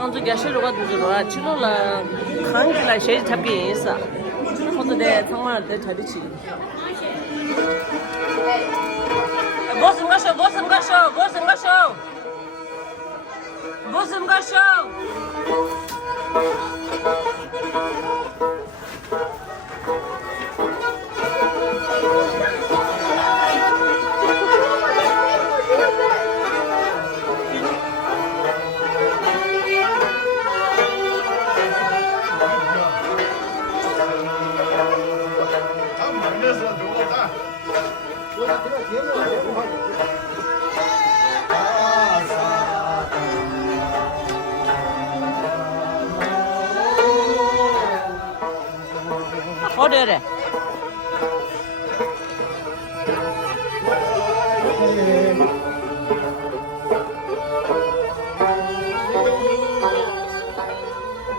강주 게시로가 두주로 치료라 강기라 쉐이 잡기 있어. 호텔에 정말 내 자리치. 무슨 가쇼 무슨 가쇼 무슨 가쇼 무슨 가쇼 어려래.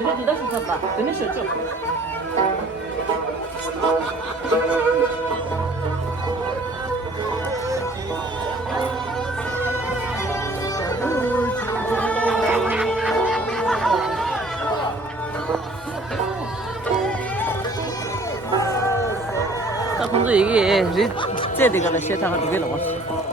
너네 다시 잡아. 너네 쇼죠. 근데 이게 리제드가 세상을 두개 넘었어.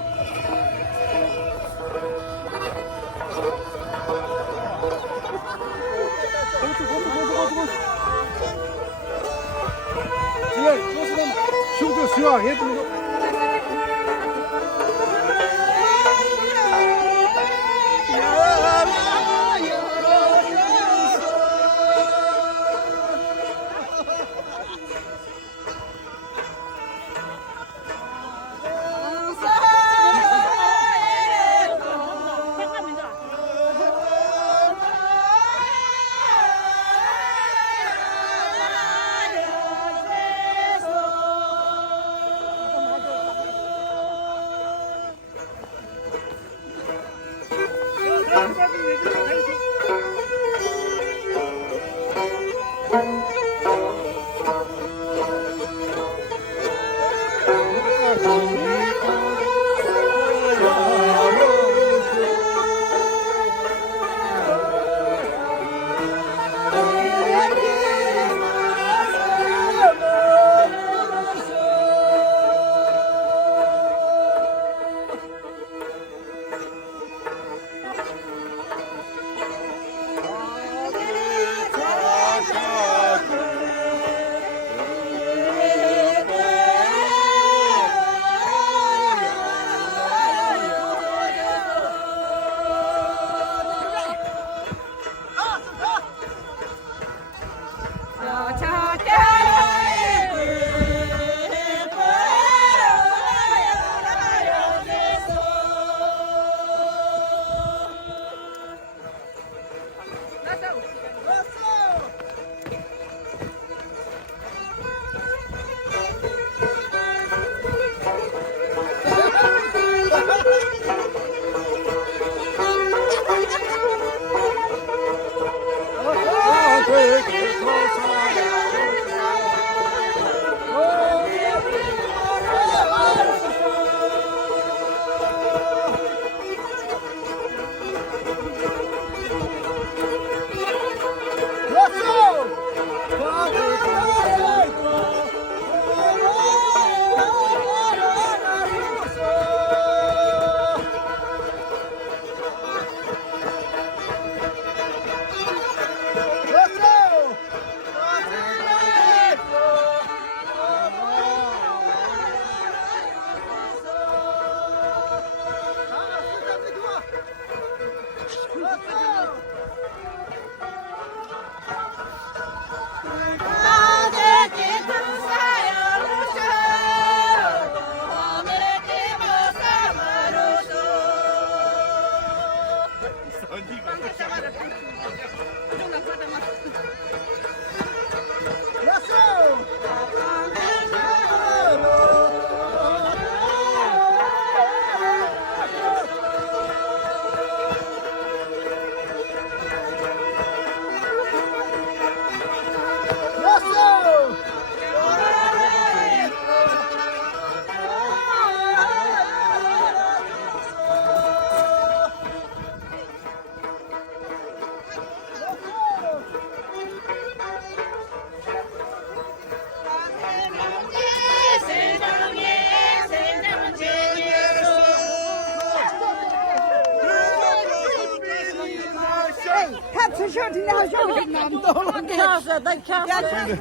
吃小听的好像是难到了。看是那看是。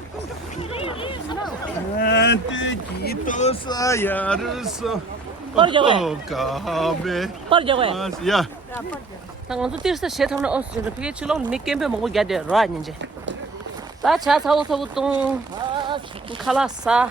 Antiquito sayaruso. Por qué, güey? Cabe. 빨리 저거야. Ya. 당연히 뒤에서 세탁을 어서 그게 지금 몇 개면 먹고 가야 돼. 라 이제. 다 차사오서부터 칼라사.